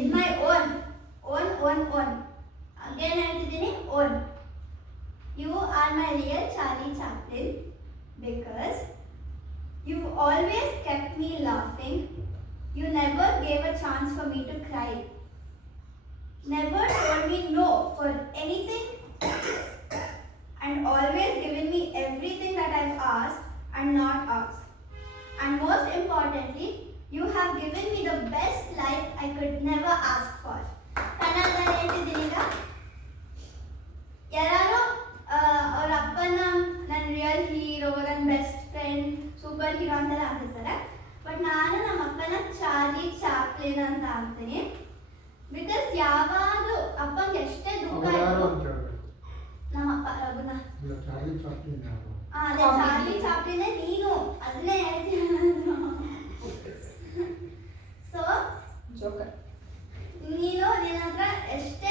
in my own. Again ಹೇಳ್ತಿದ್ದೀನಿ own. You are my real Charlie Chaplin because you always kept me laughing. You never gave a chance for me to cry. Never told me no for anything and always given me everything that I've asked and not asked. And most importantly, you have given me the best life I could never ask for. ಕನ್ನಡದಲ್ಲಿ ಹೇಳ್ತಿದ್ದೀನಿ ಈಗ. ಯಾರು ಅವ್ರ ಅಪ್ಪನ ನನ್ನ real hero, ನನ್ನ best friend, super hero ಅಂತೆಲ್ಲ ಅಂತಿರ್ತಾರೆ. ಬಟ್ ನಾನು ನಮ್ಮ ಅಪ್ಪನ ಚಾರ್ಲಿ ಚಾಪ್ಲಿನ್ ಅಂತ ಅಂತೀನಿ. ಬಿಕಾಸ್ ಯಾವಾಗಲೂ ಅಪ್ಪಂಗೆ ಎಷ್ಟೇ ದುಃಖ ಆಯಿತು, ನಮ್ಮ ಅಪ್ಪ ರಘುನಾಥ್. ಅದೇ ಚಾರ್ಲಿ ಚಾಪ್ಲಿನೇ ನೀನು, ಅದನ್ನೇ ಹೇಳ್ತೀನಿ ನಾನು. ಸೊ ನೀನು ನಿನ್ನ ಹತ್ರ ಎಷ್ಟೇ